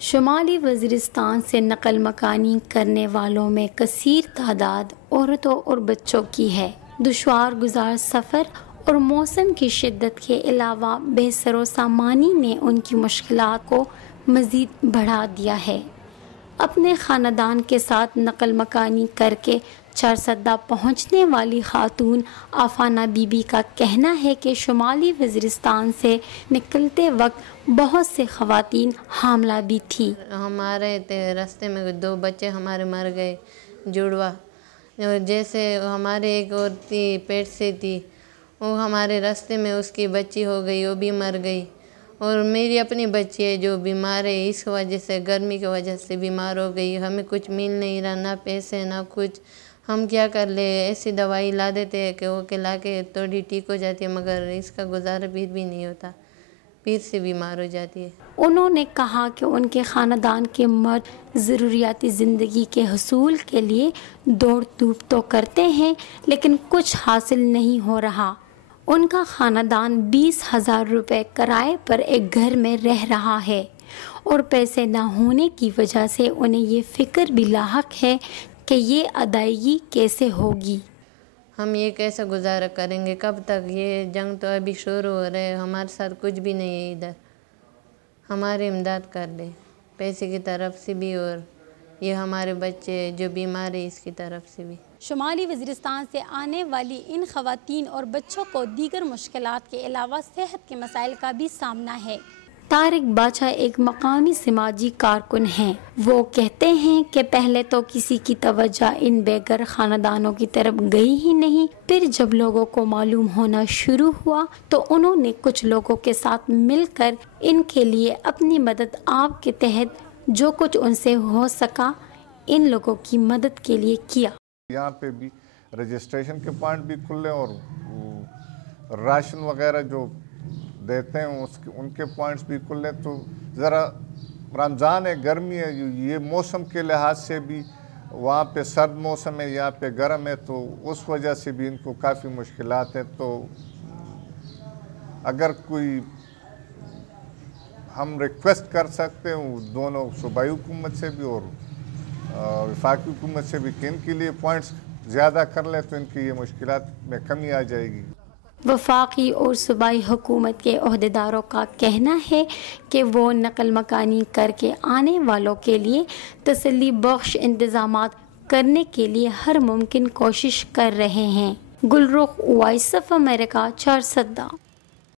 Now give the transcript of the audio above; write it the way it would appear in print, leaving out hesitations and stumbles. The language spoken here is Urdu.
شمالی وزیرستان سے نقل مکانی کرنے والوں میں کثیر تعداد عورتوں اور بچوں کی ہے۔ دشوار گزار سفر اور موسم کی شدت کے علاوہ بے سر و سامانی نے ان کی مشکلات کو مزید بڑھا دیا ہے۔ اپنے خاندان کے ساتھ نقل مکانی کر کے چارسدہ پہنچنے والی خاتون آفانہ بی بی کا کہنا ہے کہ شمالی وزیرستان سے نکلتے وقت بہت سے خواتین حاملہ بھی تھی۔ ہمارے راستے میں 2 بچے ہمارے مر گئے، جڑوا، جیسے ہمارے ایک اور تھی پیٹ سے تھی، وہ ہمارے راستے میں اس کی بچی ہو گئی، وہ بھی مر گئی۔ اور میری اپنی بچی ہے جو بیمار ہے، اس وجہ سے گرمی کی وجہ سے بیمار ہو گئی۔ ہمیں کچھ مل نہیں رہا، نہ پیسے نہ کچھ، ہم کیا کر لے؟ ایسی دوائی لا دیتے ہیں کہ وہ لا کے تھوڑی ٹھیک ہو جاتی ہے، مگر اس کا گزارا بھی نہیں ہوتا، پھر سے بیمار ہو جاتی ہے۔ انہوں نے کہا کہ ان کے خاندان کے مرد ضروریاتی زندگی کے حصول کے لیے دوڑ دھوپ تو کرتے ہیں لیکن کچھ حاصل نہیں ہو رہا۔ ان کا خاندان 20,000 روپے کرائے پر ایک گھر میں رہ رہا ہے اور پیسے نہ ہونے کی وجہ سے انہیں یہ فکر بھی لاحق ہے کہ یہ ادائیگی کیسے ہوگی۔ ہم یہ کیسے گزارا کریں گے؟ کب تک؟ یہ جنگ تو ابھی شروع ہو رہا ہے، ہمارے ساتھ کچھ بھی نہیں ہے ادھر، ہماری امداد کر دے پیسے کی طرف سے بھی، اور یہ ہمارے بچے جو بیمار ہیں اس کی طرف سے بھی۔ شمالی وزیرستان سے آنے والی ان خواتین اور بچوں کو دیگر مشکلات کے علاوہ صحت کے مسائل کا بھی سامنا ہے۔ طارق باچا ایک مقامی سماجی کارکن ہیں۔ وہ کہتے ہیں کہ پہلے تو کسی کی توجہ ان بے گھر خاندانوں کی طرف گئی ہی نہیں، پھر جب لوگوں کو معلوم ہونا شروع ہوا تو انہوں نے کچھ لوگوں کے ساتھ مل کر ان کے لیے اپنی مدد آپ کے تحت جو کچھ ان سے ہو سکا ان لوگوں کی مدد کے لیے کیا۔ یہاں پہ بھی رجسٹریشن کے پوائنٹ بھی کھلے اور راشن وغیرہ جو دیتے ہیں ان کے پوائنٹس بھی کھلے، تو ذرا رمضان ہے، گرمی ہے، یہ موسم کے لحاظ سے بھی وہاں پہ سرد موسم ہے، یہاں پہ گرم ہے، تو اس وجہ سے بھی ان کو کافی مشکلات ہیں۔ تو اگر کوئی ہم ریکویسٹ کر سکتے ہیں دونوں صوبائی حکومت سے بھی اور وفاقی حکومت سے بھی کہ ان کے لیے پوائنٹس زیادہ کر لیں تو ان کی یہ مشکلات میں کمی آ جائے گی۔ وفاقی اور صوبائی حکومت کے عہدیداروں کا کہنا ہے کہ وہ نقل مکانی کر کے آنے والوں کے لیے تسلی بخش انتظامات کرنے کے لیے ہر ممکن کوشش کر رہے ہیں۔ Gulrukh, voice of America, Charsadda.